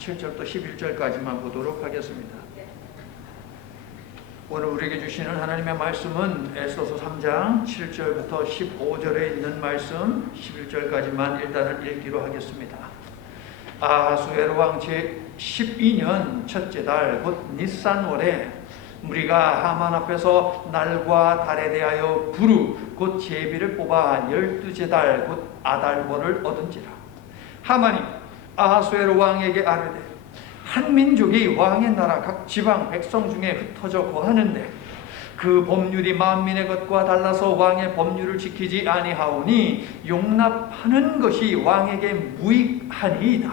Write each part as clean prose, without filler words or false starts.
7절부터 11절까지만 보도록 하겠습니다. 오늘 우리에게 주시는 하나님의 말씀은 에스더서 3장 7절부터 15절에 있는 말씀 11절까지만 일단은 읽기로 하겠습니다. 아하수에로 왕 제12년 첫째 달 곧 니산월에 무리가 하만 앞에서 날과 달에 대하여 부르 곧 제비를 뽑아 12제달 곧 아달벌을 얻은지라. 하만이 아하수에로 왕에게 아뢰되 한 민족이 왕의 나라 각 지방 백성 중에 흩어져 거하는데 그 법률이 만민의 것과 달라서 왕의 법률을 지키지 아니하오니 용납하는 것이 왕에게 무익하니이다.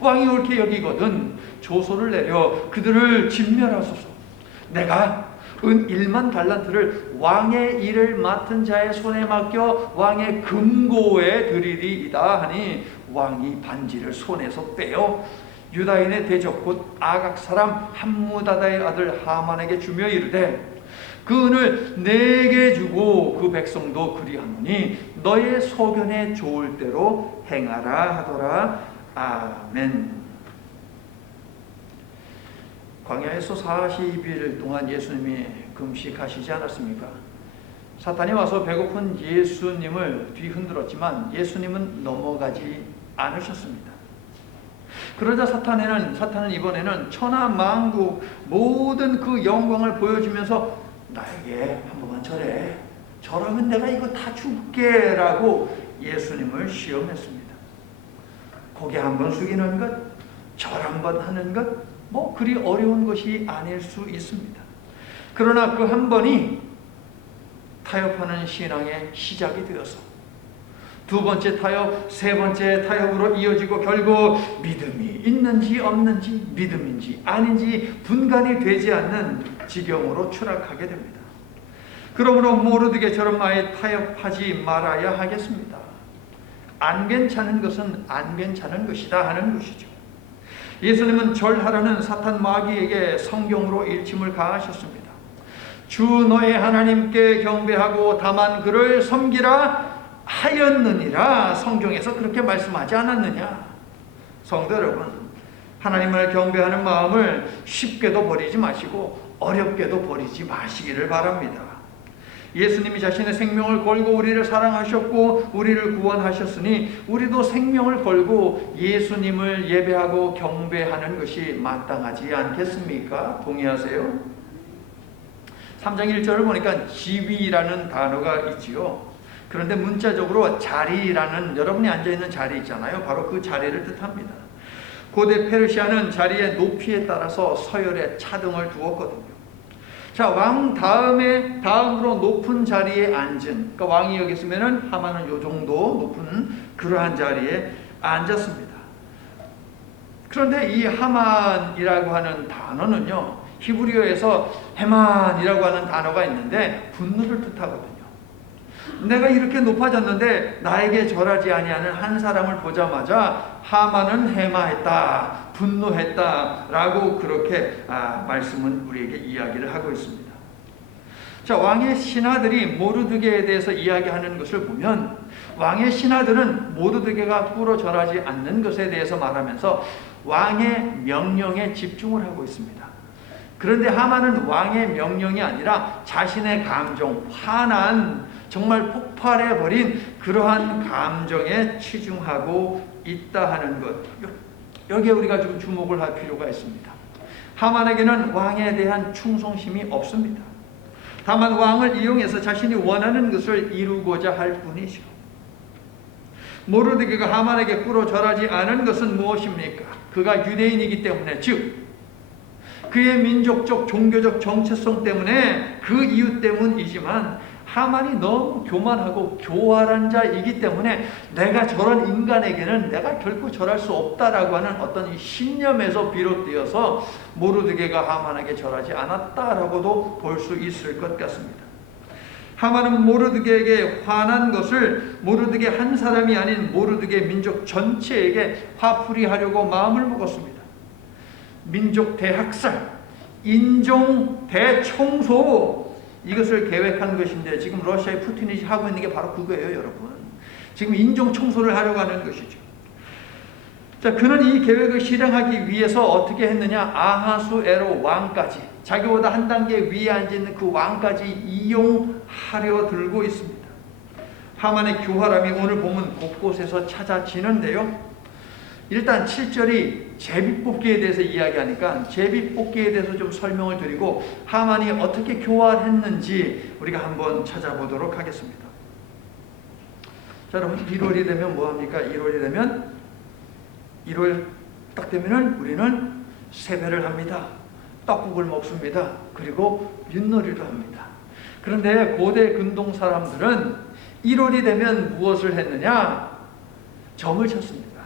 왕이 옳게 여기거든 조소를 내려 그들을 진멸하소서. 내가 은 1만 달란트를 왕의 일을 맡은 자의 손에 맡겨 왕의 금고에 드리리이다 하니 왕이 반지를 손에서 빼어 유다인의 대적 곧 아각 사람 함무다다의 아들 하만에게 주며 이르되 그 은을 내게 주고 그 백성도 그리하노니 너의 소견에 좋을 대로 행하라 하더라. 아멘. 광야에서 40일 동안 예수님이 금식하시지 않았습니까? 사탄이 와서 배고픈 예수님을 뒤흔들었지만 예수님은 넘어가지 않으셨습니다. 그러자 사탄은 이번에는 천하만국 모든 그 영광을 보여주면서 나에게 한 번만 절해. 절하면 내가 이거 다 줄게 라고 예수님을 시험했습니다. 고개 한 번 숙이는 것, 절 한 번 하는 것, 뭐 그리 어려운 것이 아닐 수 있습니다. 그러나 그 한 번이 타협하는 신앙의 시작이 되어서 두 번째 타협, 세 번째 타협으로 이어지고 결국 믿음이 있는지 없는지 믿음인지 아닌지 분간이 되지 않는 지경으로 추락하게 됩니다. 그러므로 모르드게처럼 아예 타협하지 말아야 하겠습니다. 안 괜찮은 것은 안 괜찮은 것이다 하는 것이죠. 예수님은 절하라는 사탄 마귀에게 성경으로 일침을 가하셨습니다. 주 너의 하나님께 경배하고 다만 그를 섬기라 하였느니라. 성경에서 그렇게 말씀하지 않았느냐? 성도 여러분, 하나님을 경배하는 마음을 쉽게도 버리지 마시고 어렵게도 버리지 마시기를 바랍니다. 예수님이 자신의 생명을 걸고 우리를 사랑하셨고 우리를 구원하셨으니 우리도 생명을 걸고 예수님을 예배하고 경배하는 것이 마땅하지 않겠습니까? 동의하세요? 3장 1절을 보니까 지위라는 단어가 있지요. 그런데 문자적으로 자리라는, 여러분이 앉아있는 자리 있잖아요. 바로 그 자리를 뜻합니다. 고대 페르시아는 자리의 높이에 따라서 서열에 차등을 두었거든요. 자, 왕 다음으로 높은 자리에 앉은, 그러니까 왕이 여기 있으면은 하만은 요 정도 높은 그러한 자리에 앉았습니다. 그런데 이 하만이라고 하는 단어는요, 히브리어에서 헤만이라고 하는 단어가 있는데 분노를 뜻하거든요. 내가 이렇게 높아졌는데 나에게 절하지 아니하는 한 사람을 보자마자 하만은 해마했다, 분노했다 라고 그렇게 말씀은 우리에게 이야기를 하고 있습니다. 자, 왕의 신하들이 모르드게에 대해서 이야기하는 것을 보면 왕의 신하들은 모르드게가 꿇어 절하지 않는 것에 대해서 말하면서 왕의 명령에 집중을 하고 있습니다. 그런데 하만은 왕의 명령이 아니라 자신의 감정, 화난, 정말 폭발해버린 그러한 감정에 치중하고 있다 하는 것, 여기에 우리가 좀 주목을 할 필요가 있습니다. 하만에게는 왕에 대한 충성심이 없습니다. 다만 왕을 이용해서 자신이 원하는 것을 이루고자 할 뿐이죠. 모르드게가 하만에게 꿇어 절하지 않은 것은 무엇입니까? 그가 유대인이기 때문에, 즉 그의 민족적 종교적 정체성 때문에, 그 이유 때문이지만 하만이 너무 교만하고 교활한 자이기 때문에 내가 저런 인간에게는 내가 결코 절할 수 없다라고 하는 어떤 이 신념에서 비롯되어서 모르드게가 하만에게 절하지 않았다라고도 볼 수 있을 것 같습니다. 하만은 모르드게에게 화난 것을 모르드게 한 사람이 아닌 모르드게 민족 전체에게 화풀이 하려고 마음을 먹었습니다. 민족 대학살, 인종 대청소, 이것을 계획한 것인데 지금 러시아의 푸틴이 하고 있는 게 바로 그거예요, 여러분. 지금 인종 청소를 하려고 하는 것이죠. 자, 그는 이 계획을 실행하기 위해서 어떻게 했느냐? 아하수에로 왕까지, 자기보다 한 단계 위에 앉아있는 그 왕까지 이용하려 들고 있습니다. 하만의 교활함이 오늘 보면 곳곳에서 찾아지는데요. 일단 7절이 제비뽑기에 대해서 이야기하니까 제비뽑기에 대해서 좀 설명을 드리고 하만이 어떻게 교활했는지 우리가 한번 찾아보도록 하겠습니다. 자, 여러분, 1월이 되면 뭐합니까? 1월이 되면 1월 딱 되면은 우리는 세배를 합니다. 떡국을 먹습니다. 그리고 윷놀이도 합니다. 그런데 고대 근동 사람들은 1월이 되면 무엇을 했느냐? 점을 쳤습니다.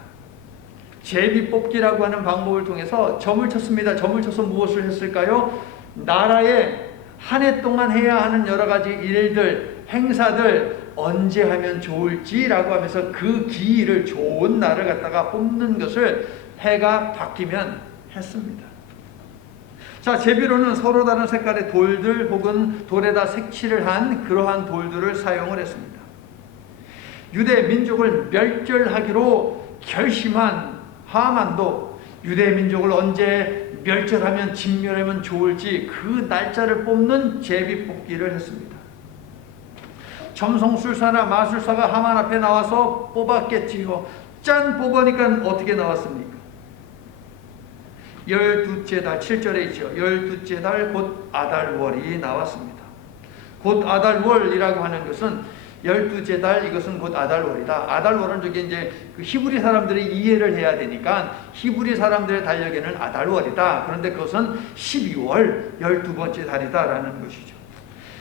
제비뽑기라고 하는 방법을 통해서 점을 쳤습니다. 점을 쳐서 무엇을 했을까요? 나라에 한 해 동안 해야 하는 여러 가지 일들, 행사들 언제 하면 좋을지라고 하면서 그 기일을, 좋은 날을 갖다가 뽑는 것을 해가 바뀌면 했습니다. 자, 제비로는 서로 다른 색깔의 돌들 혹은 돌에다 색칠을 한 그러한 돌들을 사용을 했습니다. 유대 민족을 멸절하기로 결심한 하만도 유대 민족을 언제 멸절하면, 진멸하면 좋을지 그 날짜를 뽑는 제비뽑기를 했습니다. 점성술사나 마술사가 하만 앞에 나와서 뽑았겠지요. 짠! 뽑으니까 어떻게 나왔습니까? 12째 달, 7절에 있죠. 12째 달 곧 아달월이 나왔습니다. 곧 아달월이라고 하는 것은 12째 달, 이것은 곧 아달월이다. 아달월은 저기 이제 그 히브리 사람들이 이해를 해야 되니까 히브리 사람들의 달력에는 아달월이다. 그런데 그것은 12월 12번째 달이다라는 것이죠.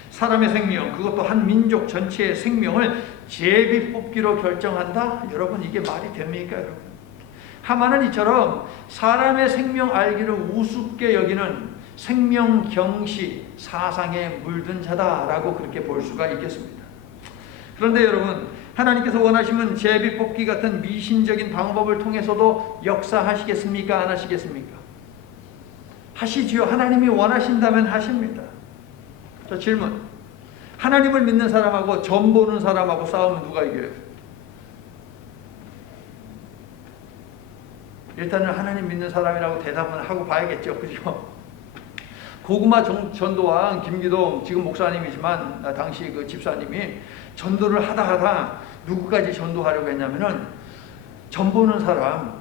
사람의 생명, 그것도 한 민족 전체의 생명을 제비뽑기로 결정한다? 여러분, 이게 말이 됩니까, 여러분? 하만은 이처럼 사람의 생명 알기를 우습게 여기는 생명경시 사상에 물든 자다라고 그렇게 볼 수가 있겠습니다. 그런데 여러분, 하나님께서 원하시면 제비뽑기 같은 미신적인 방법을 통해서도 역사하시겠습니까? 안 하시겠습니까? 하시지요. 하나님이 원하신다면 하십니다. 자, 질문. 하나님을 믿는 사람하고 점 보는 사람하고 싸우면 누가 이겨요? 일단은 하나님 믿는 사람이라고 대답은 하고 봐야겠죠. 그죠? 고구마 전도왕 김기동, 지금 목사님이지만 당시 그 집사님이 전도를 하다 누구까지 전도하려고 했냐면은 점 보는 사람,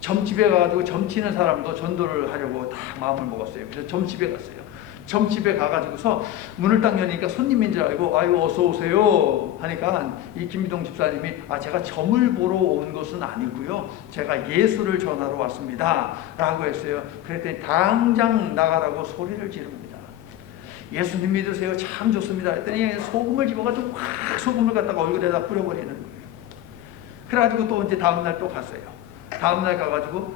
점집에 가가지고 점치는 사람도 전도를 하려고 다 마음을 먹었어요. 그래서 점집에 갔어요. 점집에 가가지고서 문을 딱 여니까 손님인 줄 알고, 아유 어서 오세요 하니까 이 김기동 집사님이, 제가 점을 보러 온 것은 아니고요, 제가 예수를 전하러 왔습니다 라고 했어요. 그랬더니 당장 나가라고 소리를 지릅니다. 예수님 믿으세요, 참 좋습니다 했더니 소금을 집어가지고 확 소금을 갖다가 얼굴에다 뿌려버리는 거예요. 그래가지고 또 이제 다음날 또 갔어요. 다음날 가가지고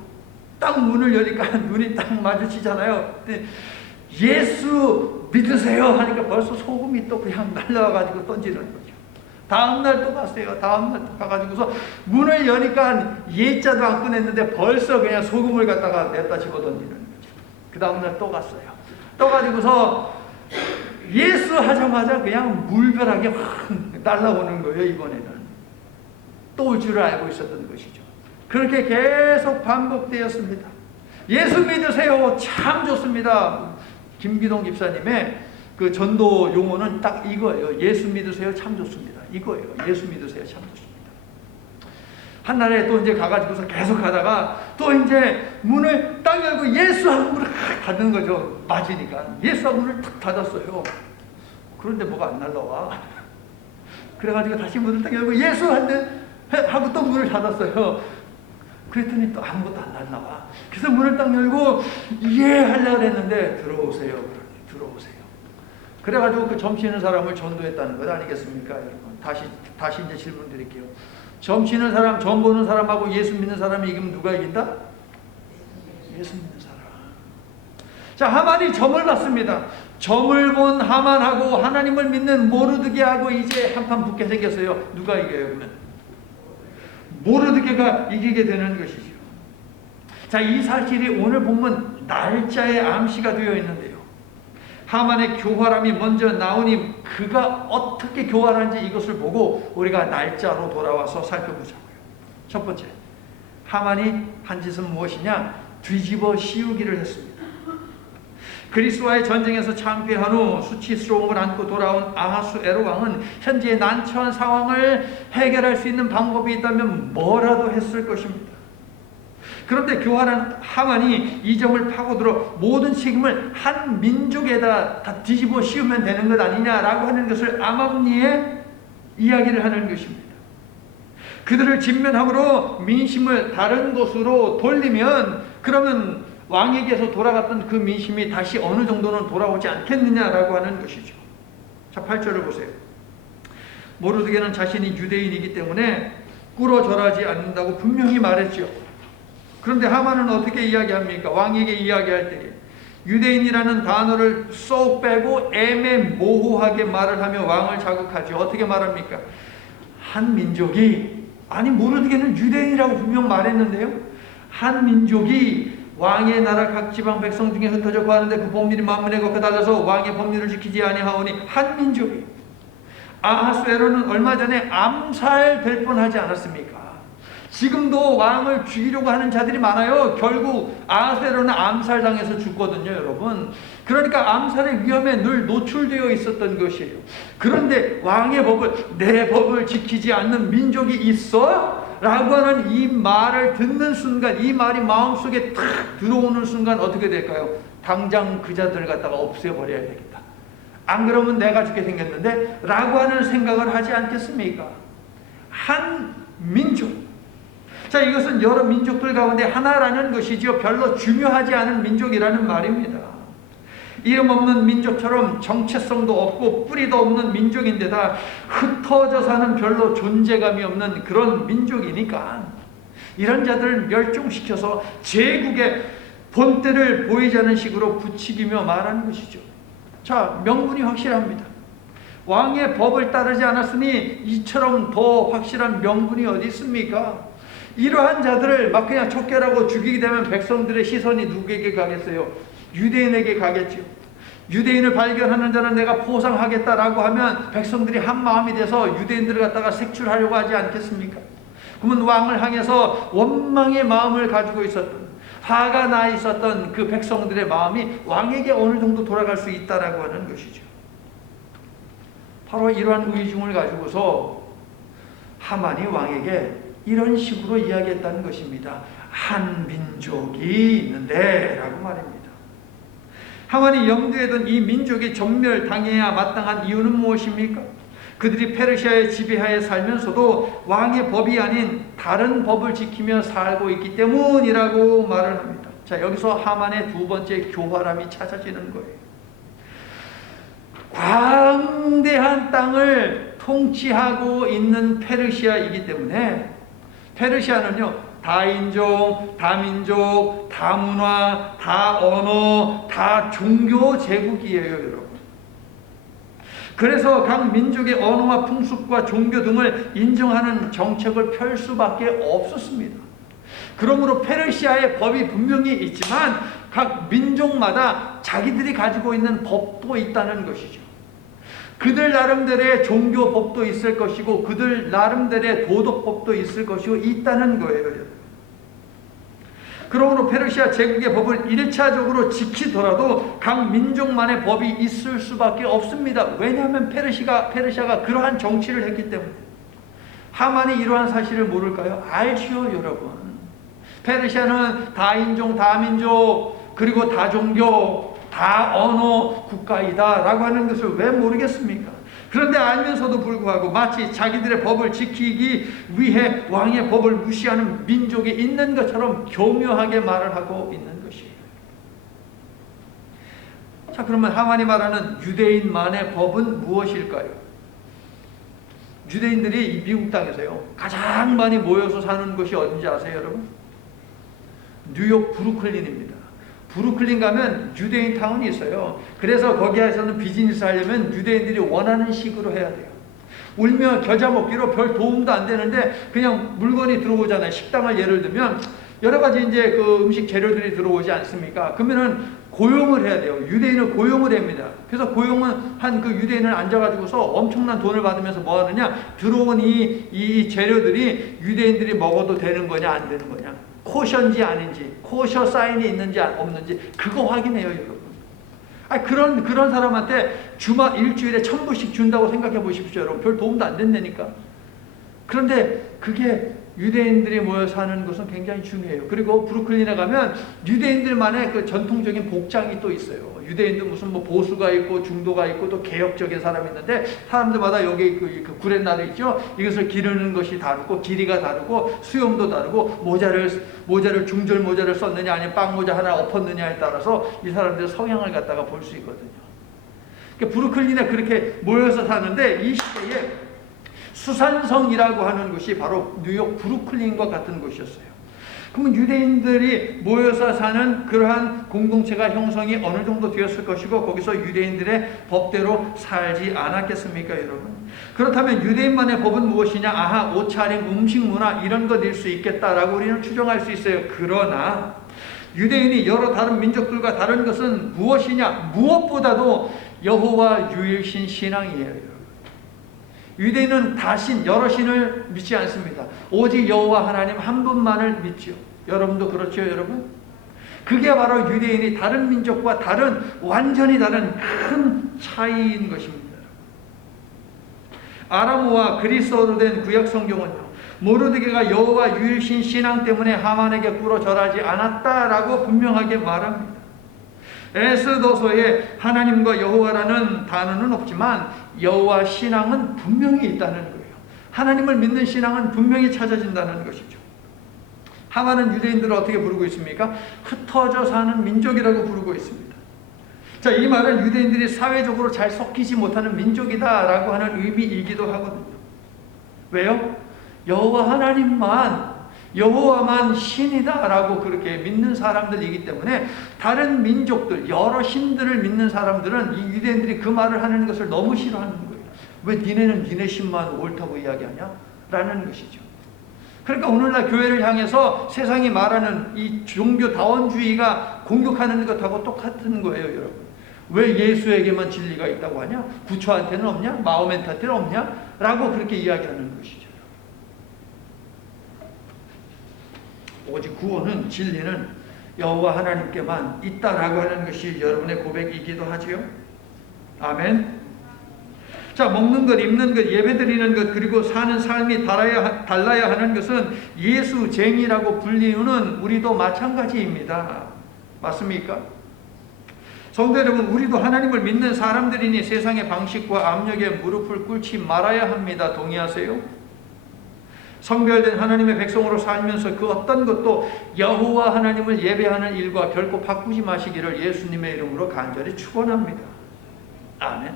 딱 문을 여니까 눈이 딱 마주치잖아요. 예수 믿으세요 하니까 벌써 소금이 또 그냥 날라와가지고 던지는 거죠. 다음날 또 갔어요. 다음날 또 가가지고서 문을 여니까 예자도 안 꺼냈는데 벌써 그냥 소금을 갖다가 냈다 집어 던지는 거죠. 그 다음날 또 갔어요. 또 가지고서 예수 하자마자 그냥 물벼락이 확 날라오는 거예요. 이번에는 또 올 줄을 알고 있었던 것이죠. 그렇게 계속 반복되었습니다. 예수 믿으세요, 참 좋습니다. 김기동 집사님의 그 전도 용어는 딱 이거예요. 예수 믿으세요, 참 좋습니다. 이거예요. 예수 믿으세요, 참 좋습니다. 한날에 또 이제 가가지고서 계속 가다가 또 이제 문을 딱 열고 예수하고 문을 탁 닫는 거죠. 맞으니까. 예수하고 문을 탁 닫았어요. 그런데 뭐가 안 날라와. 그래가지고 다시 문을 딱 열고 예수 하고 또 문을 닫았어요. 그랬더니 또 아무것도 안 날라와. 그래서 문을 딱 열고 하려고 했는데 들어오세요. 들어오세요. 그래가지고 그 점치는 사람을 전도했다는 것 아니겠습니까, 여러분? 다시 이제 질문 드릴게요. 점치는 사람, 점 보는 사람하고 예수 믿는 사람이 이기면 누가 이긴다? 예수 믿는 사람. 자, 하만이 점을 봤습니다. 점을 본 하만하고 하나님을 믿는 모르드게하고 이제 한판 붙게 생겼어요. 누가 이겨요, 그러면? 모르드게가 이기게 되는 것이죠. 자, 이 사실이 오늘 보면 날짜에 암시가 되어 있는데요. 하만의 교활함이 먼저 나오니 그가 어떻게 교활한지 이것을 보고 우리가 날짜로 돌아와서 살펴보자고요. 첫 번째, 하만이 한 짓은 무엇이냐? 뒤집어 씌우기를 했습니다. 그리스와의 전쟁에서 창피한 후 수치스러움을 안고 돌아온 아하수에로 왕은 현재의 난처한 상황을 해결할 수 있는 방법이 있다면 뭐라도 했을 것입니다. 그런데 교활한 하만이 이 점을 파고들어 모든 책임을 한 민족에다 다 뒤집어 씌우면 되는 것 아니냐라고 하는 것을 암암리에 이야기를 하는 것입니다. 그들을 진면함으로 민심을 다른 곳으로 돌리면 그러면 왕에게서 돌아갔던 그 민심이 다시 어느 정도는 돌아오지 않겠느냐라고 하는 것이죠. 자, 8절을 보세요. 모르드게는 자신이 유대인이기 때문에 꿇어 절하지 않는다고 분명히 말했죠. 그런데 하만은 어떻게 이야기합니까? 왕에게 이야기할 때 유대인이라는 단어를 쏙 빼고 애매모호하게 말을 하며 왕을 자극하죠. 어떻게 말합니까? 한 민족이, 아니 모르드게는 유대인이라고 분명 말했는데요, 한 민족이 왕의 나라 각 지방 백성 중에 흩어져 구하는데 그 법률이 만민에 걷게 달라서 왕의 법률을 지키지 아니하오니 한 민족이. 아하수에로는 얼마 전에 암살될 뻔하지 않았습니까? 지금도 왕을 죽이려고 하는 자들이 많아요. 결국 아하수에로는 암살당해서 죽거든요, 여러분. 그러니까 암살의 위험에 늘 노출되어 있었던 것이에요. 그런데 왕의 법을, 내 법을 지키지 않는 민족이 있어? 라고 하는 이 말을 듣는 순간, 이 말이 마음속에 탁 들어오는 순간 어떻게 될까요? 당장 그 자들을 갖다가 없애버려야 되겠다. 안 그러면 내가 죽게 생겼는데? 라고 하는 생각을 하지 않겠습니까? 한 민족. 자, 이것은 여러 민족들 가운데 하나라는 것이죠. 별로 중요하지 않은 민족이라는 말입니다. 이름 없는 민족처럼 정체성도 없고 뿌리도 없는 민족인데다 흩어져 사는 별로 존재감이 없는 그런 민족이니까 이런 자들을 멸종시켜서 제국의 본때를 보이지 않는 식으로 부추기며 말하는 것이죠. 자, 명분이 확실합니다. 왕의 법을 따르지 않았으니 이처럼 더 확실한 명분이 어디 있습니까? 이러한 자들을 막 그냥 척결하고 죽이게 되면 백성들의 시선이 누구에게 가겠어요? 유대인에게 가겠죠. 유대인을 발견하는 자는 내가 포상하겠다라고 하면 백성들이 한 마음이 돼서 유대인들을 갖다가 색출하려고 하지 않겠습니까? 그러면 왕을 향해서 원망의 마음을 가지고 있었던, 화가 나 있었던 그 백성들의 마음이 왕에게 어느 정도 돌아갈 수 있다라고 하는 것이죠. 바로 이러한 의중을 가지고서 하만이 왕에게 이런 식으로 이야기했다는 것입니다. 한 민족이 있는데 라고 말입니다. 하만이 염두에 둔 이 민족이 전멸당해야 마땅한 이유는 무엇입니까? 그들이 페르시아의 지배하에 살면서도 왕의 법이 아닌 다른 법을 지키며 살고 있기 때문이라고 말을 합니다. 자, 여기서 하만의 두 번째 교활함이 찾아지는 거예요. 광대한 땅을 통치하고 있는 페르시아이기 때문에, 페르시아는요 다인종, 다민족, 다문화, 다언어, 다 종교 제국이에요, 여러분. 그래서 각 민족의 언어와 풍습과 종교 등을 인정하는 정책을 펼 수밖에 없었습니다. 그러므로 페르시아의 법이 분명히 있지만 각 민족마다 자기들이 가지고 있는 법도 있다는 것이죠. 그들 나름대로의 종교법도 있을 것이고 그들 나름대로의 도덕법도 있을 것이고 있다는 거예요. 그러므로 페르시아 제국의 법을 1차적으로 지키더라도 각 민족만의 법이 있을 수밖에 없습니다. 왜냐하면 페르시아가 그러한 정치를 했기 때문에. 하만이 이러한 사실을 모를까요? 알지요, 여러분. 페르시아는 다인종, 다민족, 그리고 다종교, 다 언어 국가이다 라고 하는 것을 왜 모르겠습니까? 그런데 알면서도 불구하고 마치 자기들의 법을 지키기 위해 왕의 법을 무시하는 민족이 있는 것처럼 교묘하게 말을 하고 있는 것이에요. 자, 그러면 하만이 말하는 유대인만의 법은 무엇일까요? 유대인들이 미국 땅에서요 가장 많이 모여서 사는 곳이 어딘지 아세요, 여러분? 뉴욕 브루클린입니다. 브루클린 가면 유대인 타운이 있어요. 그래서 거기에서는 비즈니스 하려면 유대인들이 원하는 식으로 해야 돼요. 울며 겨자 먹기로 별 도움도 안 되는데 그냥 물건이 들어오잖아요. 식당을 예를 들면 여러 가지 이제 그 음식 재료들이 들어오지 않습니까? 그러면은 고용을 해야 돼요. 유대인을 고용을 합니다. 그래서 고용은 한 그 유대인을 앉아가지고서 엄청난 돈을 받으면서 뭐 하느냐? 들어온 이 재료들이 유대인들이 먹어도 되는 거냐 안 되는 거냐? 코셔인지 아닌지, 코셔 사인이 있는지 없는지 그거 확인해요, 여러분. 그런 사람한테 일주일에 1,000불씩 준다고 생각해 보십시오, 여러분. 별 도움도 안 된다니까. 그런데 그게 유대인들이 모여 사는 것은 굉장히 중요해요. 그리고 브루클린에 가면 유대인들만의 그 전통적인 복장이 또 있어요. 유대인도 무슨 뭐 보수가 있고 중도가 있고 또 개혁적인 사람이 있는데 사람들마다 여기 그 구렛나루 있죠? 이것을 기르는 것이 다르고 길이가 다르고 수염도 다르고 모자를 중절 모자를 썼느냐 아니면 빵 모자 하나 엎었느냐에 따라서 이 사람들의 성향을 갖다가 볼 수 있거든요. 그러니까 브루클린에 그렇게 모여서 사는데 이 시대에 수산성이라고 하는 곳이 바로 뉴욕 브루클린과 같은 곳이었어요. 그러면 유대인들이 모여서 사는 그러한 공동체가 형성이 어느 정도 되었을 것이고 거기서 유대인들의 법대로 살지 않았겠습니까, 여러분? 그렇다면 유대인만의 법은 무엇이냐? 아하, 옷차림, 음식 문화 이런 것일 수 있겠다라고 우리는 추정할 수 있어요. 그러나 유대인이 여러 다른 민족들과 다른 것은 무엇이냐? 무엇보다도 여호와 유일신 신앙이에요. 유대인은 다신, 여러 신을 믿지 않습니다. 오직 여호와 하나님 한 분만을 믿죠. 여러분도 그렇죠, 여러분? 그게 바로 유대인이 다른 민족과 완전히 다른 큰 차이인 것입니다. 아람어와 그리스어로 된 구약 성경은요, 모르드게가 여호와 유일신 신앙 때문에 하만에게 꿇어 절하지 않았다라고 분명하게 말합니다. 에스더서에 하나님과 여호와라는 단어는 없지만 여호와 신앙은 분명히 있다는 거예요. 하나님을 믿는 신앙은 분명히 찾아진다는 것이죠. 하만은 유대인들을 어떻게 부르고 있습니까? 흩어져 사는 민족이라고 부르고 있습니다. 자, 이 말은 유대인들이 사회적으로 잘 섞이지 못하는 민족이다라고 하는 의미이기도 하거든요. 왜요? 여호와만 신이다라고 그렇게 믿는 사람들이기 때문에 다른 민족들, 여러 신들을 믿는 사람들은 이 유대인들이 그 말을 하는 것을 너무 싫어하는 거예요. 왜 니네는 니네 신만 옳다고 이야기하냐? 라는 것이죠. 그러니까 오늘날 교회를 향해서 세상이 말하는 이 종교다원주의가 공격하는 것하고 똑같은 거예요, 여러분. 왜 예수에게만 진리가 있다고 하냐? 부처한테는 없냐? 마호메트한테는 없냐? 라고 그렇게 이야기하는 것이죠. 오직 구원은, 진리는 여호와 하나님께만 있다라고 하는 것이 여러분의 고백이기도 하지요. 아멘. 자, 먹는 것, 입는 것, 예배드리는 것, 그리고 사는 삶이 달라야 하는 것은 예수쟁이라고 불리우는 우리도 마찬가지입니다. 맞습니까? 성도 여러분, 우리도 하나님을 믿는 사람들이니 세상의 방식과 압력에 무릎을 꿇지 말아야 합니다. 동의하세요? 성별된 하나님의 백성으로 살면서 그 어떤 것도 여호와 하나님을 예배하는 일과 결코 바꾸지 마시기를 예수님의 이름으로 간절히 축원합니다. 아멘.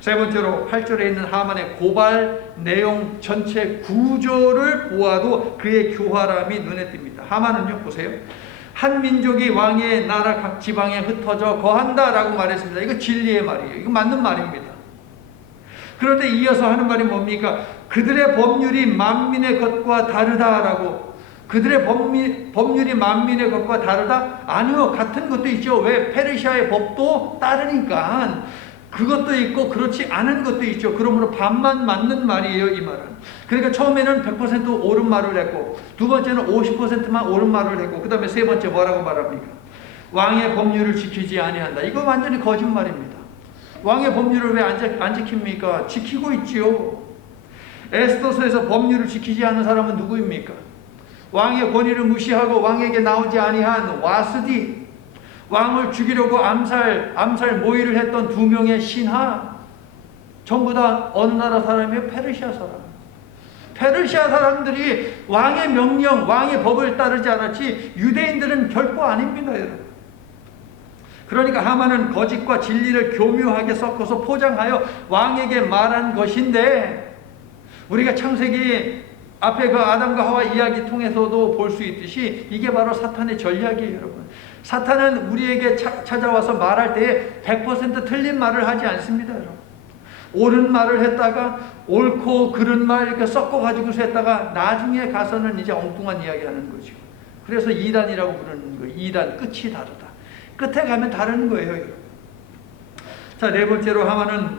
세 번째로 8절에 있는 하만의 고발 내용 전체 구조를 보아도 그의 교활함이 눈에 띕니다. 하만은요, 보세요. 한 민족이 왕의 나라 각 지방에 흩어져 거한다라고 말했습니다. 이거 진리의 말이에요. 이거 맞는 말입니다. 그런데 이어서 하는 말이 뭡니까? 그들의 법률이 만민의 것과 다르다라고. 그들의 법률이 만민의 것과 다르다? 아니요, 같은 것도 있죠. 왜? 페르시아의 법도 따르니까 그것도 있고 그렇지 않은 것도 있죠. 그러므로 반만 맞는 말이에요, 이 말은. 그러니까 처음에는 100% 옳은 말을 했고 두 번째는 50%만 옳은 말을 했고 그 다음에 세 번째 뭐라고 말합니까? 왕의 법률을 지키지 아니한다. 이거 완전히 거짓말입니다. 왕의 법률을 왜 안 지킵니까? 지키고 있지요. 에스더서에서 법률을 지키지 않는 사람은 누구입니까? 왕의 권위를 무시하고 왕에게 나오지 아니한 와스디, 왕을 죽이려고 암살 모의를 했던 2명의 신하, 전부 다 어느 나라 사람이에요? 페르시아 사람. 페르시아 사람들이 왕의 명령, 왕의 법을 따르지 않았지 유대인들은 결코 아닙니다, 여러분. 그러니까 하만은 거짓과 진리를 교묘하게 섞어서 포장하여 왕에게 말한 것인데, 우리가 창세기 앞에 그 아담과 하와 이야기 통해서도 볼 수 있듯이 이게 바로 사탄의 전략이에요, 여러분. 사탄은 우리에게 찾아와서 말할 때에 100% 틀린 말을 하지 않습니다, 여러분. 옳은 말을 했다가 옳고 그른 말 이렇게 섞어가지고서 했다가 나중에 가서는 이제 엉뚱한 이야기 하는 거죠. 그래서 이단이라고 부르는 거예요. 이단, 끝이 다르다. 끝에 가면 다른 거예요. 자, 네 번째로 하만은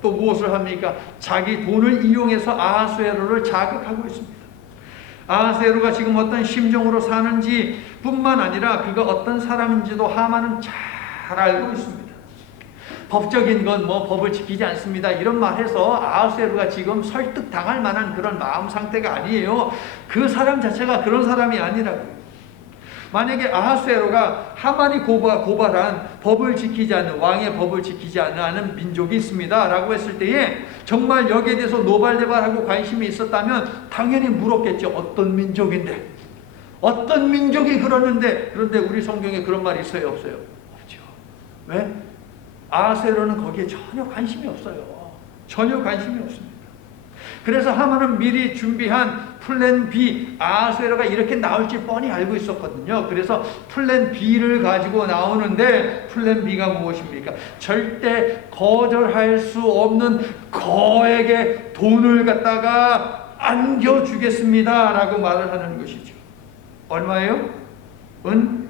또 무엇을 합니까? 자기 돈을 이용해서 아하수에로를 자극하고 있습니다. 아하수에로가 지금 어떤 심정으로 사는지 뿐만 아니라 그가 어떤 사람인지도 하만은 잘 알고 있습니다. 법적인 건 법을 지키지 않습니다, 이런 말해서 아하수에로가 지금 설득당할 만한 그런 마음 상태가 아니에요. 그 사람 자체가 그런 사람이 아니라고요. 만약에 아하수에로가 하만이 고발한 법을 지키지 않는, 왕의 법을 지키지 않는 민족이 있습니다 라고 했을 때에 정말 여기에 대해서 노발대발하고 관심이 있었다면 당연히 물었겠죠. 어떤 민족인데? 어떤 민족이 그러는데? 그런데 우리 성경에 그런 말이 있어요, 없어요? 없죠. 왜? 아하수에로는 거기에 전혀 관심이 없어요. 전혀 관심이 없습니다. 그래서 하만은 미리 준비한 플랜 B, 아하수에로가 이렇게 나올지 뻔히 알고 있었거든요. 그래서 플랜 B를 가지고 나오는데, 플랜 B가 무엇입니까? 절대 거절할 수 없는 거액의 돈을 갖다가 안겨주겠습니다 라고 말을 하는 것이죠. 얼마예요? 은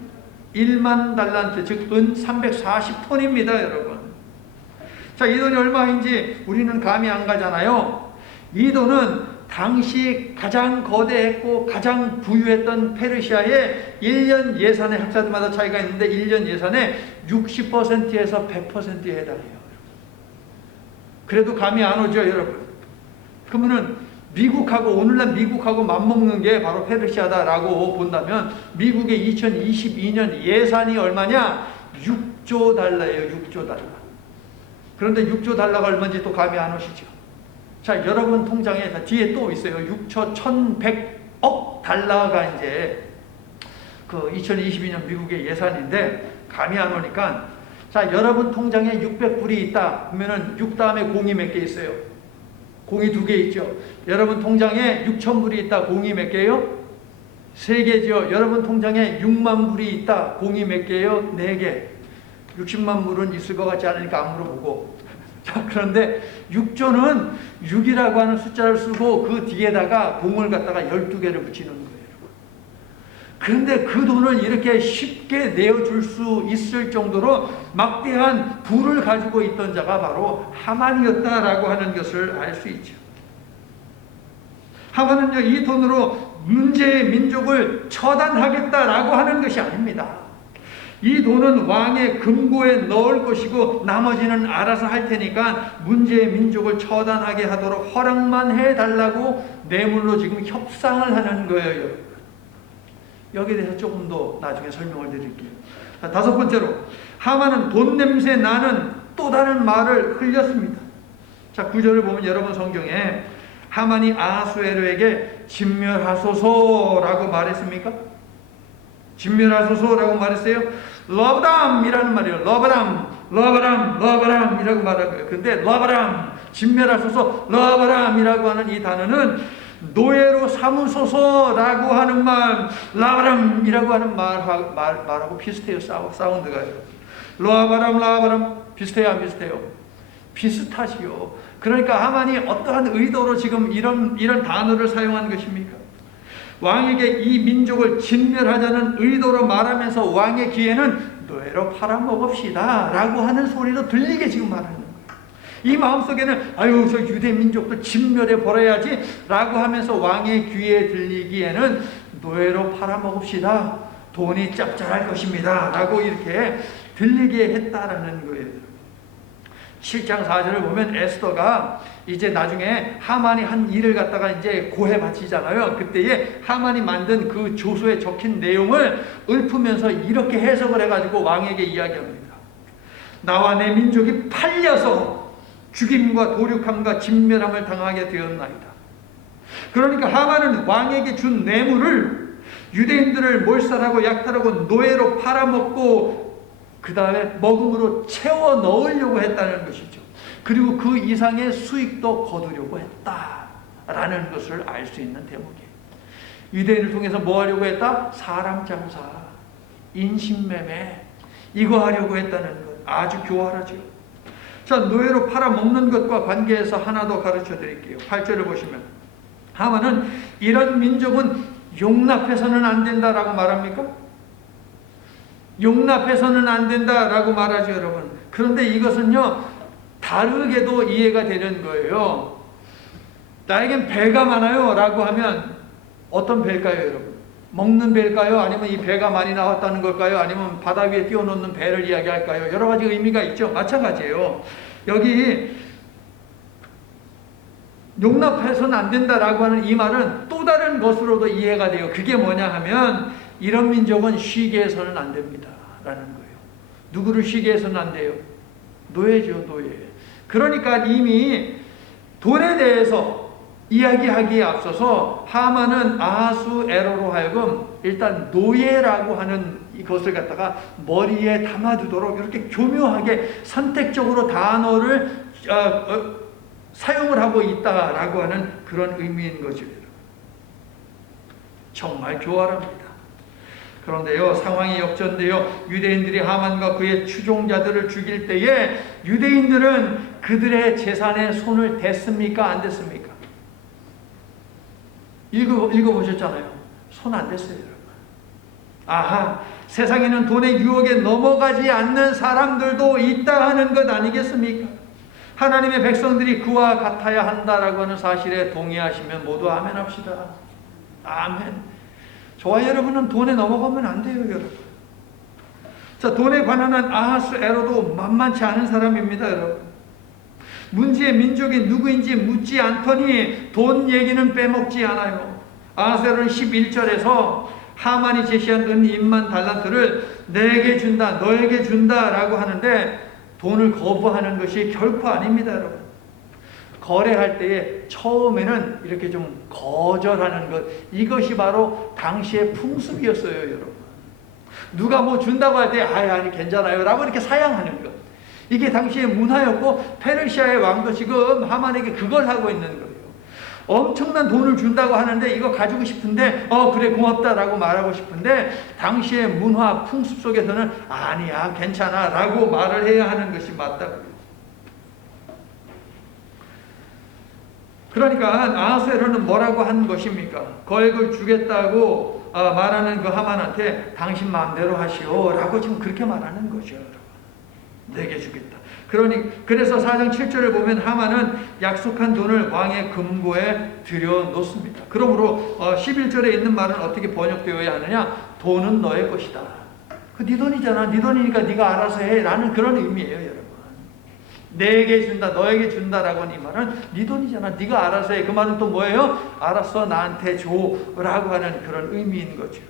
1만 달란트, 즉 은 340톤입니다 여러분. 자, 이 돈이 얼마인지 우리는 감이 안 가잖아요. 이 돈은 당시 가장 거대했고 가장 부유했던 페르시아의 1년 예산의, 학자들마다 차이가 있는데 1년 예산의 60%에서 100%에 해당해요. 그래도 감이 안 오죠 여러분. 그러면은 미국하고, 오늘날 미국하고 맞먹는 게 바로 페르시아다라고 본다면 미국의 2022년 예산이 얼마냐? 6조 달러예요. 6조 달러. 그런데 6조 달러가 얼마인지 또 감이 안 오시죠? 자, 여러분 통장에 뒤에 또 있어요. 6조 1100억 달러가 이제 그 2022년 미국의 예산인데 감이 안 오니까, 자, 여러분 통장에 600불이 있다 그러면은 6 다음에 공이 몇 개 있어요? 공이 2개 있죠. 여러분 통장에 6,000불이 있다. 공이 몇 개예요? 3개죠. 여러분 통장에 6만 불이 있다. 공이 몇 개예요? 4개. 60만 불은 있을 것 같지 않으니까 안 물어보고. 자, 그런데 6조는 6이라고 하는 숫자를 쓰고 그 뒤에다가 공을 갖다가 12개를 붙이는 거예요. 그런데 그 돈을 이렇게 쉽게 내어줄 수 있을 정도로 막대한 부를 가지고 있던 자가 바로 하만이었다라고 하는 것을 알 수 있죠. 하만은요, 이 돈으로 문제의 민족을 처단하겠다라고 하는 것이 아닙니다. 이 돈은 왕의 금고에 넣을 것이고 나머지는 알아서 할 테니까 문제의 민족을 처단하게 하도록 허락만 해달라고 뇌물로 지금 협상을 하는 거예요. 여기에 대해서 조금 더 나중에 설명을 드릴게요. 자, 5번째로 하만은 돈 냄새 나는 또 다른 말을 흘렸습니다. 자, 9절을 보면 여러분 성경에 하만이 아하수에로에게 진멸하소서라고 말했습니까? 진멸하소서라고 말했어요. 러브람이라는 말이에요. 러브람이라고 말한 거예요. 근데 러브람, 진멸하소서, 러브람이라고 하는 이 단어는 노예로 삼으소서라고 하는 말, 러브람이라고 하는 말하고 비슷해요. 사운드가요. 러브람 비슷해요, 안 비슷해요? 비슷하지요. 그러니까 하만이 어떠한 의도로 지금 이런 단어를 사용한 것입니까? 왕에게 이 민족을 진멸하자는 의도로 말하면서 왕의 귀에는 노예로 팔아먹읍시다 라고 하는 소리로 들리게 지금 말하는 거예요. 이 마음속에는 아유, 저 유대 민족도 진멸해 버려야지 라고 하면서 왕의 귀에 들리기에는 노예로 팔아먹읍시다, 돈이 짭짤할 것입니다 라고 이렇게 들리게 했다라는 거예요. 7장 4절을 보면 에스더가 이제 나중에 하만이 한 일을 갖다가 이제 고해 바치잖아요. 그때에 하만이 만든 그 조서에 적힌 내용을 읊으면서 이렇게 해석을 해가지고 왕에게 이야기합니다. 나와 내 민족이 팔려서 죽임과 도륙함과 진멸함을 당하게 되었나이다. 그러니까 하만은 왕에게 준 뇌물을 유대인들을 몰살하고 약탈하고 노예로 팔아먹고 그 다음에 먹음으로 채워 넣으려고 했다는 것이죠. 그리고 그 이상의 수익도 거두려고 했다라는 것을 알 수 있는 대목이에요. 유대인을 통해서 뭐 하려고 했다? 사람 장사, 인신매매, 이거 하려고 했다는 것. 아주 교활하죠. 자, 노예로 팔아먹는 것과 관계해서 하나 더 가르쳐 드릴게요. 8절을 보시면 하만은 이런 민족은 용납해서는 안 된다라고 말합니까? 용납해서는 안 된다라고 말하죠, 여러분. 그런데 이것은요, 다르게도 이해가 되는 거예요. 나에겐 배가 많아요 라고 하면 어떤 배일까요, 여러분? 먹는 배일까요? 아니면 이 배가 많이 나왔다는 걸까요? 아니면 바다 위에 띄워놓는 배를 이야기할까요? 여러 가지 의미가 있죠. 마찬가지예요. 여기 용납해서는 안 된다라고 하는 이 말은 또 다른 것으로도 이해가 돼요. 그게 뭐냐 하면 이런 민족은 쉬게 해서는 안 됩니다 라는 거예요. 누구를 쉬게 해서는 안 돼요? 노예죠, 노예. 그러니까 이미 돈에 대해서 이야기하기에 앞서서 하만은 아하수에로로 하여금 일단 노예라고 하는 이것을 갖다가 머리에 담아두도록 이렇게 교묘하게 선택적으로 단어를 사용을 하고 있다라고 하는 그런 의미인 거죠. 정말 교활합니다. 그런데요, 상황이 역전되어 유대인들이 하만과 그의 추종자들을 죽일 때에 유대인들은 그들의 재산에 손을 댔습니까? 안 댔습니까? 읽어보셨잖아요. 손 안 댔어요, 여러분. 아하, 세상에는 돈의 유혹에 넘어가지 않는 사람들도 있다 하는 것 아니겠습니까? 하나님의 백성들이 그와 같아야 한다라고 하는 사실에 동의하시면 모두 아멘 합시다. 아멘. 저와 여러분은 돈에 넘어가면 안 돼요, 여러분. 자, 돈에 관한 아하수에로도 만만치 않은 사람입니다, 여러분. 문제의 민족이 누구인지 묻지 않더니 돈 얘기는 빼먹지 않아요. 아하수에로는 11절에서 하만이 제시한 은 2만 달란트를 내게 준다, 너에게 준다라고 하는데 돈을 거부하는 것이 결코 아닙니다, 여러분. 거래할 때에 처음에는 이렇게 좀 거절하는 것, 이것이 바로 당시의 풍습이었어요, 여러분. 누가 뭐 준다고 할 때 아니 괜찮아요 라고 이렇게 사양하는 것, 이게 당시의 문화였고 페르시아의 왕도 지금 하만에게 그걸 하고 있는 거예요. 엄청난 돈을 준다고 하는데 이거 가지고 싶은데 그래 고맙다라고 말하고 싶은데 당시의 문화 풍습 속에서는 아니야 괜찮아 라고 말을 해야 하는 것이 맞다고요. 그러니까 아하수에로는 뭐라고 한 것입니까? 거액을 주겠다고 말하는 그 하만한테 당신 마음대로 하시오 라고 지금 그렇게 말하는 거죠, 여러분. 내게 주겠다. 그래서 4장 7절을 보면 하만은 약속한 돈을 왕의 금고에 들여놓습니다. 그러므로 11절에 있는 말은 어떻게 번역되어야 하느냐? 돈은 너의 것이다. 그 네 돈이잖아. 네 돈이니까 네가 알아서 해 라는 그런 의미예요, 여러분. 내게 준다, 너에게 준다라고 하는 이 말은 네 돈이잖아. 네가 알아서 해. 그 말은 또 뭐예요? 알았어, 나한테 줘 라고 하는 그런 의미인 거죠.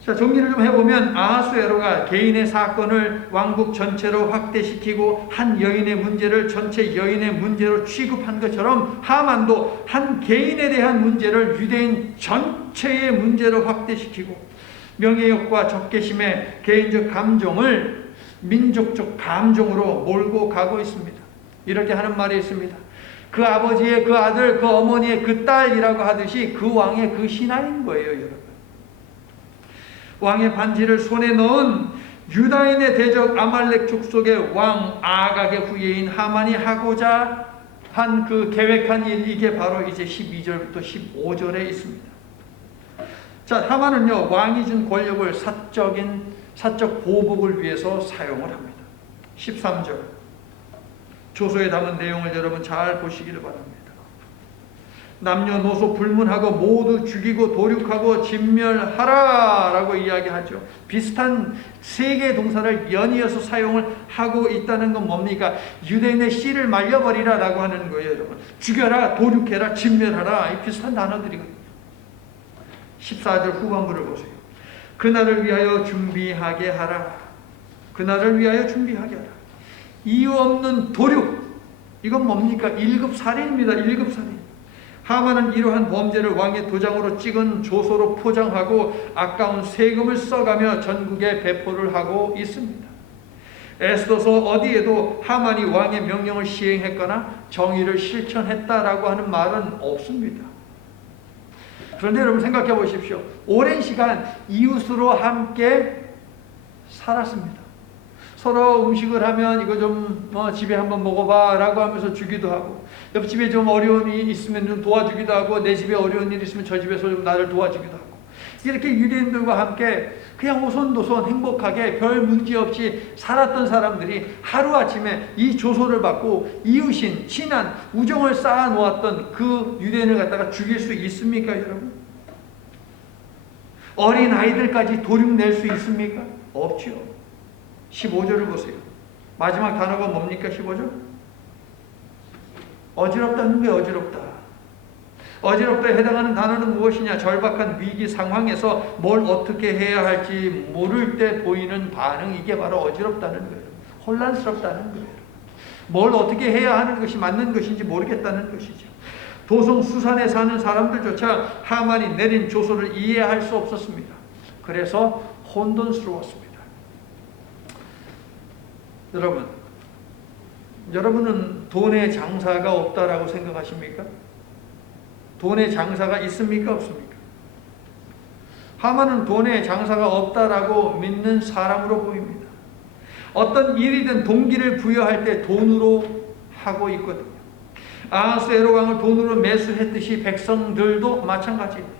자, 정리를 좀 해보면 아하수에로가 개인의 사건을 왕국 전체로 확대시키고 한 여인의 문제를 전체 여인의 문제로 취급한 것처럼 하만도 한 개인에 대한 문제를 유대인 전체의 문제로 확대시키고 명예욕과 적개심의 개인적 감정을 민족적 감정으로 몰고 가고 있습니다. 이렇게 하는 말이 있습니다. 그 아버지의 그 아들, 그 어머니의 그 딸이라고 하듯이 그 왕의 그 신하인 거예요, 여러분. 왕의 반지를 손에 넣은 유다인의 대적 아말렉 족속의 왕 아각의 후예인 하만이 하고자 한 그 계획한 일, 이게 바로 이제 12절부터 15절에 있습니다. 자, 하만은요, 왕이 준 권력을 사적 보복을 위해서 사용을 합니다. 13절 조서에 담은 내용을 여러분 잘 보시기를 바랍니다. 남녀노소 불문하고 모두 죽이고 도륙하고 진멸하라 라고 이야기하죠. 비슷한 세 개의 동사를 연이어서 사용을 하고 있다는 건 뭡니까? 유대인의 씨를 말려버리라 라고 하는 거예요, 여러분. 죽여라, 도륙해라, 진멸하라, 이 비슷한 단어들이거든요. 14절 후반부를 보세요. 그날을 위하여 준비하게 하라. 그날을 위하여 준비하게 하라. 이유 없는 도륙, 이건 뭡니까? 1급 살인입니다. 1급 살인. 하만은 이러한 범죄를 왕의 도장으로 찍은 조서로 포장하고 아까운 세금을 써가며 전국에 배포를 하고 있습니다. 에스더서 어디에도 하만이 왕의 명령을 시행했거나 정의를 실천했다라고 하는 말은 없습니다. 그런데 여러분 생각해 보십시오. 오랜 시간 이웃으로 함께 살았습니다. 서로 음식을 하면 이거 좀 집에 한번 먹어봐 라고 하면서 주기도 하고, 옆집에 좀 어려운 일이 있으면 좀 도와주기도 하고, 내 집에 어려운 일이 있으면 저 집에서 좀 나를 도와주기도 하고, 이렇게 유대인들과 함께 그냥 오손도손 행복하게 별 문제 없이 살았던 사람들이 하루아침에 이 조소를 받고 이웃인 친한 우정을 쌓아 놓았던 그 유대인을 갖다가 죽일 수 있습니까, 여러분? 어린 아이들까지 도륙낼 수 있습니까? 없죠. 15절을 보세요. 마지막 단어가 뭡니까? 15절? 어지럽다는 게 어지럽다. 어지럽다에 해당하는 단어는 무엇이냐? 절박한 위기 상황에서 뭘 어떻게 해야 할지 모를 때 보이는 반응, 이게 바로 어지럽다는 거예요. 혼란스럽다는 거예요. 뭘 어떻게 해야 하는 것이 맞는 것인지 모르겠다는 것이죠. 도성 수산에 사는 사람들조차 하만이 내린 조소를 이해할 수 없었습니다. 그래서 혼돈스러웠습니다. 여러분은 돈의 장사가 없다라고 생각하십니까? 돈의 장사가 있습니까? 없습니까? 하만은 돈의 장사가 없다라고 믿는 사람으로 보입니다. 어떤 일이든 동기를 부여할 때 돈으로 하고 있거든요. 아하스에로 왕을 돈으로 매수했듯이 백성들도 마찬가지입니다.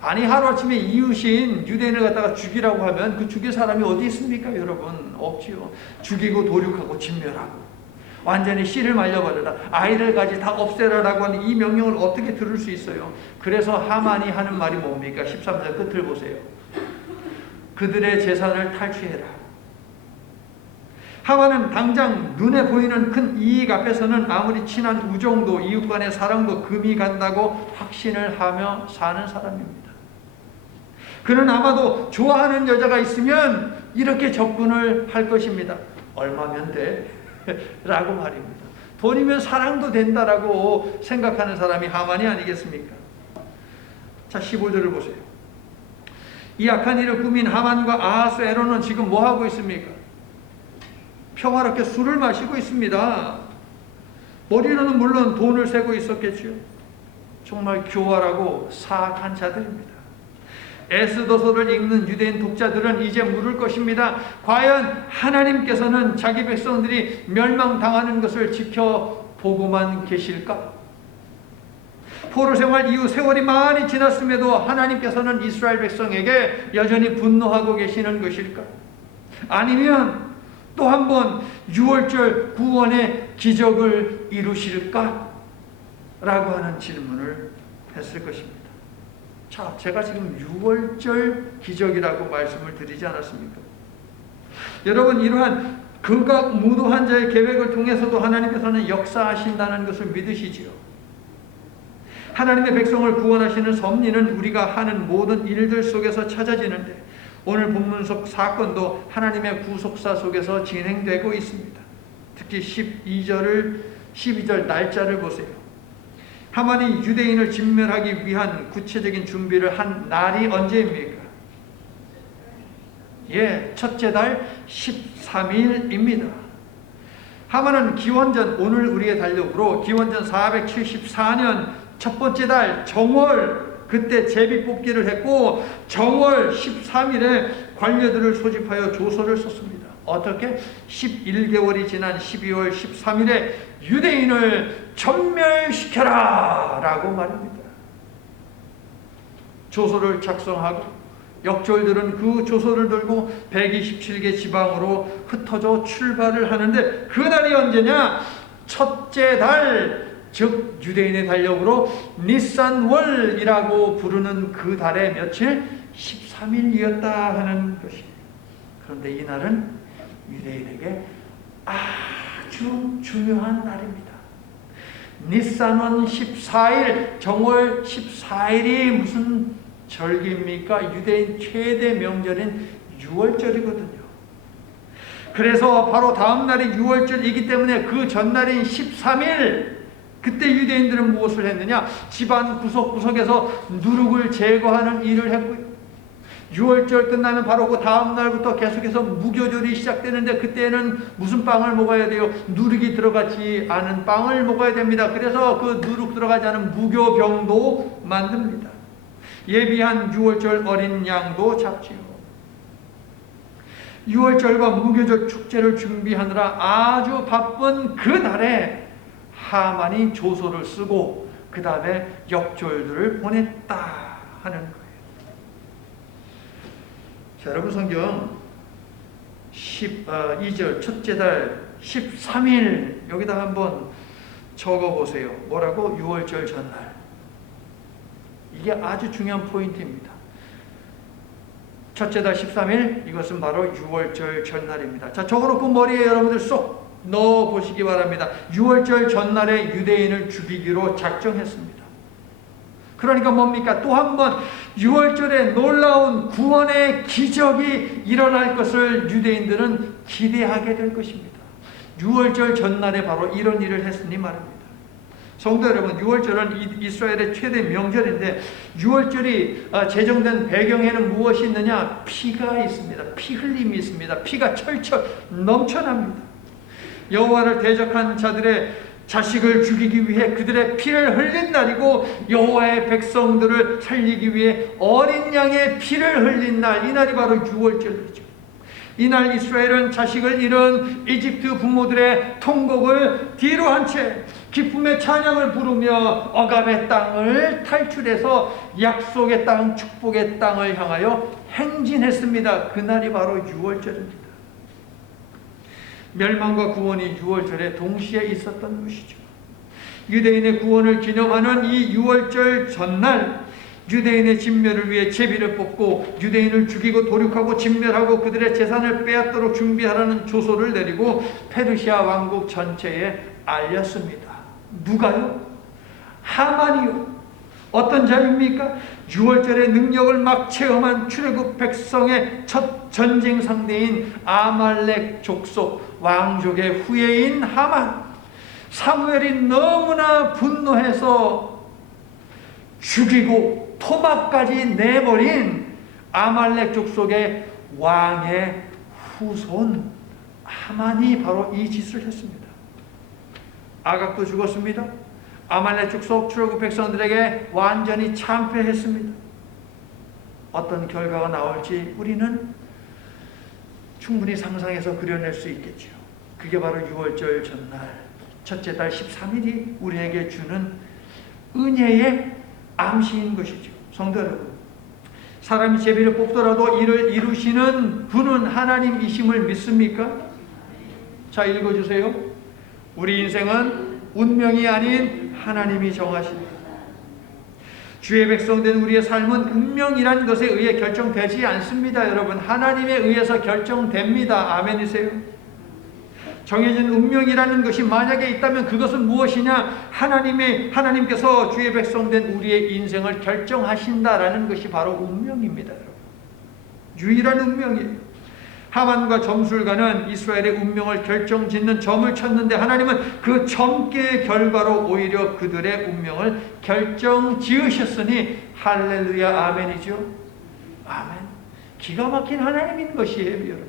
아니, 하루아침에 이웃인 유대인을 갖다가 죽이라고 하면 그 죽일 사람이 어디 있습니까, 여러분? 없지요. 죽이고 도륙하고 진멸하고 완전히 씨를 말려버려라, 아이들까지 다 없애라라고 하는 이 명령을 어떻게 들을 수 있어요? 그래서 하만이 하는 말이 뭡니까? 13절 끝을 보세요. 그들의 재산을 탈취해라. 하만은 당장 눈에 보이는 큰 이익 앞에서는 아무리 친한 우정도 이웃 간의 사랑도 금이 간다고 확신을 하며 사는 사람입니다. 그는 아마도 좋아하는 여자가 있으면 이렇게 접근을 할 것입니다. 얼마면 돼? 라고 말입니다. 돈이면 사랑도 된다라고 생각하는 사람이 하만이 아니겠습니까? 자, 15절을 보세요. 이 악한 일을 꾸민 하만과 아하스에로는 지금 뭐 하고 있습니까? 평화롭게 술을 마시고 있습니다. 머리로는 물론 돈을 세고 있었겠죠. 정말 교활하고 사악한 자들입니다. 에스더서를 읽는 유대인 독자들은 이제 물을 것입니다. 과연 하나님께서는 자기 백성들이 멸망당하는 것을 지켜보고만 계실까? 포로 생활 이후 세월이 많이 지났음에도 하나님께서는 이스라엘 백성에게 여전히 분노하고 계시는 것일까? 아니면 또 한 번 6월절 구원의 기적을 이루실까? 라고 하는 질문을 했을 것입니다. 자, 제가 지금 6월절 기적이라고 말씀을 드리지 않았습니까? 여러분, 이러한 극악무도한 자의 계획을 통해서도 하나님께서는 역사하신다는 것을 믿으시지요. 하나님의 백성을 구원하시는 섭리는 우리가 하는 모든 일들 속에서 찾아지는데 오늘 본문 속 사건도 하나님의 구속사 속에서 진행되고 있습니다. 특히 12절 날짜를 보세요. 하만이 유대인을 진멸하기 위한 구체적인 준비를 한 날이 언제입니까? 예, 첫째 달 13일입니다. 하만은 기원전, 오늘 우리의 달력으로 기원전 474년 첫 번째 달 정월, 그때 제비 뽑기를 했고 정월 13일에 관료들을 소집하여 조서를 썼습니다. 어떻게? 11개월이 지난 12월 13일에 유대인을 전멸시켜라 라고 말입니다. 조서를 작성하고 역졸들은 그 조서를 들고 127개 지방으로 흩어져 출발을 하는데 그날이 언제냐? 첫째 달, 즉 유대인의 달력으로 니산월이라고 부르는 그 달의 며칠? 13일이었다 하는 것입니다. 그런데 이 날은 유대인에게 아주 중요한 날입니다. 니산월 14일, 정월 14일이 무슨 절기입니까? 유대인 최대 명절인 6월절이거든요. 그래서 바로 다음 날이 6월절이기 때문에 그 전날인 13일, 그때 유대인들은 무엇을 했느냐? 집안 구석구석에서 누룩을 제거하는 일을 했고요. 6월절 끝나면 바로 그 다음 날부터 계속해서 무교절이 시작되는데 그때는 무슨 빵을 먹어야 돼요? 누룩이 들어가지 않은 빵을 먹어야 됩니다. 그래서 그 누룩 들어가지 않은 무교병도 만듭니다. 예비한 6월절 어린 양도 잡지요. 6월절과 무교절 축제를 준비하느라 아주 바쁜 그 날에 하만이 조서를 쓰고 그 다음에 역졸들을 보냈다 하는 거예요. 자, 여러분 성경 2절 첫째 달 13일 여기다 한번 적어보세요. 뭐라고? 6월절 전날. 이게 아주 중요한 포인트입니다. 첫째 달 13일, 이것은 바로 6월절 전날입니다. 자, 적어놓고 머리에 여러분들 쏙 넣어보시기 바랍니다. 6월절 전날에 유대인을 죽이기로 작정했습니다. 그러니까 뭡니까? 또 한 번 6월절에 놀라운 구원의 기적이 일어날 것을 유대인들은 기대하게 될 것입니다. 6월절 전날에 바로 이런 일을 했으니 말입니다. 성도 여러분, 6월절은 이스라엘의 최대 명절인데 6월절이 제정된 배경에는 무엇이 있느냐? 피가 있습니다. 피 흘림이 있습니다. 피가 철철 넘쳐납니다. 여호와를 대적한 자들의 자식을 죽이기 위해 그들의 피를 흘린 날이고, 여호와의 백성들을 살리기 위해 어린 양의 피를 흘린 날, 이 날이 바로 6월절이죠. 이날 이스라엘은 자식을 잃은 이집트 부모들의 통곡을 뒤로 한 채 기쁨의 찬양을 부르며 억압의 땅을 탈출해서 약속의 땅, 축복의 땅을 향하여 행진했습니다. 그날이 바로 6월절입니다. 멸망과 구원이 6월절에 동시에 있었던 것이죠. 유대인의 구원을 기념하는 이 6월절 전날, 유대인의 진멸을 위해 제비를 뽑고 유대인을 죽이고 도륙하고 진멸하고 그들의 재산을 빼앗도록 준비하라는 조소를 내리고 페르시아 왕국 전체에 알렸습니다. 누가요? 하만이요. 어떤 자입니까? 6월절의 능력을 막 체험한 출애굽 백성의 첫 전쟁 상대인 아말렉 족속 왕족의 후예인 하만. 사무엘이 너무나 분노해서 죽이고 토막까지 내버린 아말렉 족속의 왕의 후손 하만이 바로 이 짓을 했습니다. 아각도 죽었습니다. 아말렉 족속 출애굽 백성들에게 완전히 참패했습니다. 어떤 결과가 나올지 우리는 충분히 상상해서 그려낼 수 있겠죠. 그게 바로 6월절 전날 첫째 달 13일이 우리에게 주는 은혜의 암시인 것이죠. 성도 여러분, 사람이 제비를 뽑더라도 이를 이루시는 분은 하나님이심을 믿습니까? 자, 읽어주세요. 우리 인생은 운명이 아닌 하나님이 정하십니다. 주의 백성된 우리의 삶은 운명이란 것에 의해 결정되지 않습니다. 여러분, 하나님에 의해서 결정됩니다. 아멘이세요? 정해진 운명이라는 것이 만약에 있다면 그것은 무엇이냐? 하나님께서 주의 백성된 우리의 인생을 결정하신다라는 것이 바로 운명입니다. 여러분. 유일한 운명이에요. 하만과 점술가는 이스라엘의 운명을 결정짓는 점을 쳤는데 하나님은 그 점괘의 결과로 오히려 그들의 운명을 결정지으셨으니 할렐루야 아멘이죠. 아멘. 기가 막힌 하나님인 것이에요. 여러분.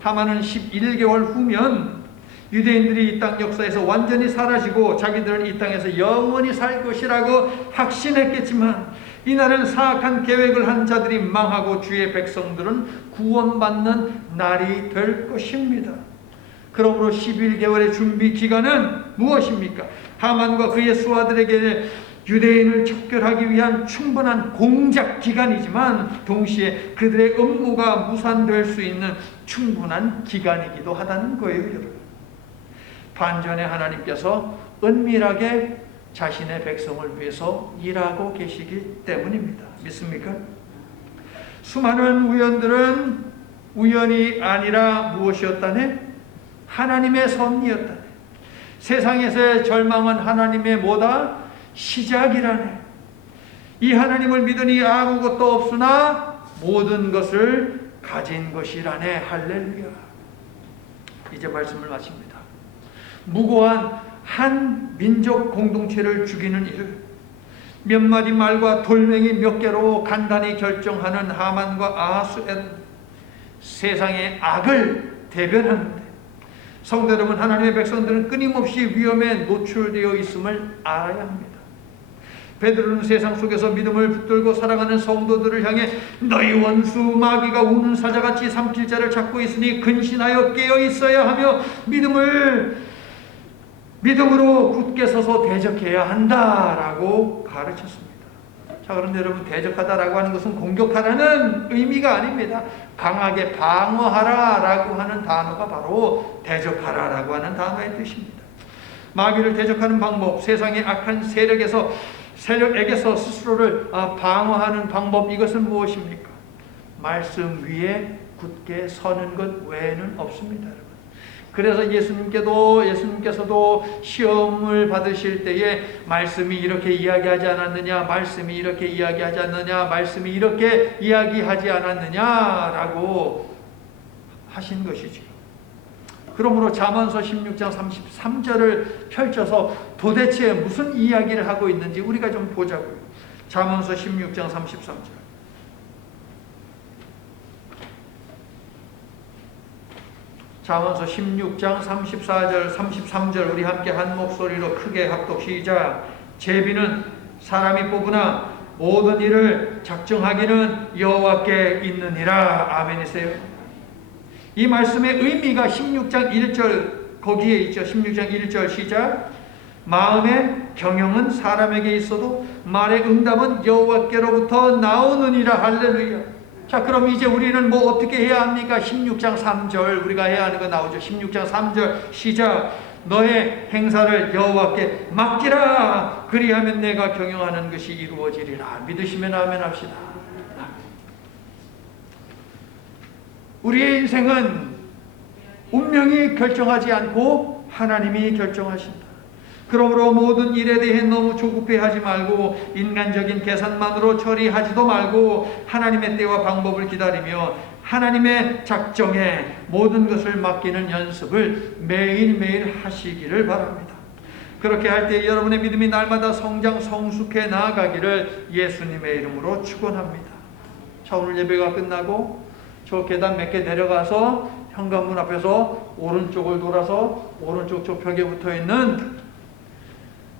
하만은 11개월 후면 유대인들이 이 땅 역사에서 완전히 사라지고 자기들은 이 땅에서 영원히 살 것이라고 확신했겠지만 이날은 사악한 계획을 한 자들이 망하고 주의 백성들은 구원받는 날이 될 것입니다. 그러므로 11개월의 준비 기간은 무엇입니까? 하만과 그의 수하들에게 유대인을 척결하기 위한 충분한 공작 기간이지만 동시에 그들의 업무가 무산될 수 있는 충분한 기간이기도 하다는 거예요. 여러분. 반전에 하나님께서 은밀하게 자신의 백성을 위해서 일하고 계시기 때문입니다. 믿습니까? 수많은 우연들은 우연이 아니라 무엇이었다네? 하나님의 섭리였다네. 세상에서의 절망은 하나님의 뭐다? 시작이라네. 이 하나님을 믿으니 아무것도 없으나 모든 것을 가진 것이라네. 할렐루야. 이제 말씀을 마칩니다. 무고한 한 민족 공동체를 죽이는 일, 몇 마디 말과 돌멩이 몇 개로 간단히 결정하는 하만과 아하수엘은 세상의 악을 대변하는데, 성도 여러분, 하나님의 백성들은 끊임없이 위험에 노출되어 있음을 알아야 합니다. 베드로는 세상 속에서 믿음을 붙들고 살아가는 성도들을 향해 너희 원수 마귀가 우는 사자같이 삼킬 자를 찾고 있으니 근신하여 깨어 있어야 하며 믿음으로 굳게 서서 대적해야 한다라고 가르쳤습니다. 자, 그런데 여러분, 대적하다라고 하는 것은 공격하라는 의미가 아닙니다. 강하게 방어하라라고 하는 단어가 바로 대적하라라고 하는 단어의 뜻입니다. 마귀를 대적하는 방법, 세상의 악한 세력에서 스스로를 방어하는 방법, 이것은 무엇입니까? 말씀 위에 굳게 서는 것 외에는 없습니다, 여러분. 그래서 예수님께서도 시험을 받으실 때에 말씀이 이렇게 이야기하지 않았느냐, 말씀이 이렇게 이야기하지 않느냐, 말씀이 이렇게 이야기하지 않았느냐라고 하신 것이지요. 그러므로 잠언서 16장 33절을 펼쳐서 도대체 무슨 이야기를 하고 있는지 우리가 좀 보자고요. 잠언서 16장 33절. 잠언서 16장 34절 33절 우리 함께 한 목소리로 크게 합독 시작. 제비는 사람이 뽑으나 모든 일을 작정하기는 여호와께 있느니라. 아멘이세요. 이 말씀의 의미가 16장 1절 거기에 있죠. 16장 1절 시작. 마음의 경영은 사람에게 있어도 말의 응답은 여호와께로부터 나오느니라. 할렐루야. 자, 그럼 이제 우리는 뭐 어떻게 해야 합니까? 16장 3절 우리가 해야 하는 거 나오죠. 16장 3절 시작. 너의 행사를 여호와께 맡기라. 그리하면 내가 경영하는 것이 이루어지리라. 믿으시면 아멘 합시다. 우리의 인생은 운명이 결정하지 않고 하나님이 결정하신다. 그러므로 모든 일에 대해 너무 조급해하지 말고 인간적인 계산만으로 처리하지도 말고 하나님의 때와 방법을 기다리며 하나님의 작정에 모든 것을 맡기는 연습을 매일매일 하시기를 바랍니다. 그렇게 할 때 여러분의 믿음이 날마다 성장 성숙해 나아가기를 예수님의 이름으로 축원합니다. 자, 오늘 예배가 끝나고 저 계단 몇 개 내려가서 현관문 앞에서 오른쪽을 돌아서 오른쪽 벽에 붙어있는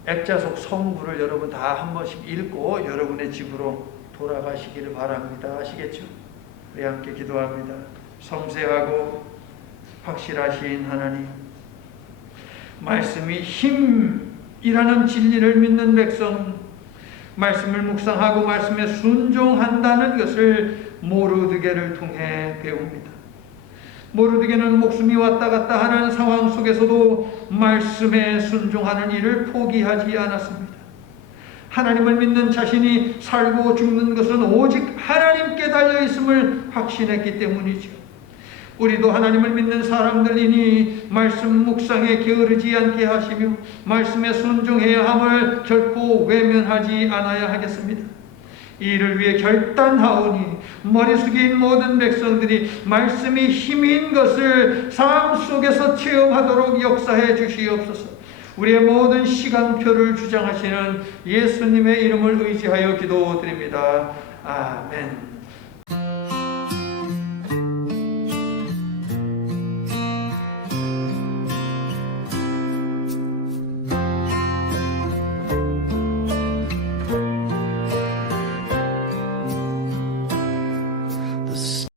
액자속 성부를 여러분 다 한 번씩 읽고 여러분의 집으로 돌아가시기를 바랍니다. 아시겠죠? 우리 함께 기도합니다. 섬세하고 확실하신 하나님, 말씀이 힘이라는 진리를 믿는 백성, 말씀을 묵상하고 말씀에 순종한다는 것을 모르드게를 통해 배웁니다. 모르드게는 목숨이 왔다 갔다 하는 상황 속에서도 말씀에 순종하는 일을 포기하지 않았습니다. 하나님을 믿는 자신이 살고 죽는 것은 오직 하나님께 달려 있음을 확신했기 때문이죠. 우리도 하나님을 믿는 사람들이니 말씀 묵상에 게으르지 않게 하시며 말씀에 순종해야 함을 결코 외면하지 않아야 하겠습니다. 이 일을 위해 결단하오니 머리 숙인 모든 백성들이 말씀이 힘인 것을 삶 속에서 체험하도록 역사해 주시옵소서. 우리의 모든 시간표를 주장하시는 예수님의 이름을 의지하여 기도드립니다. 아멘.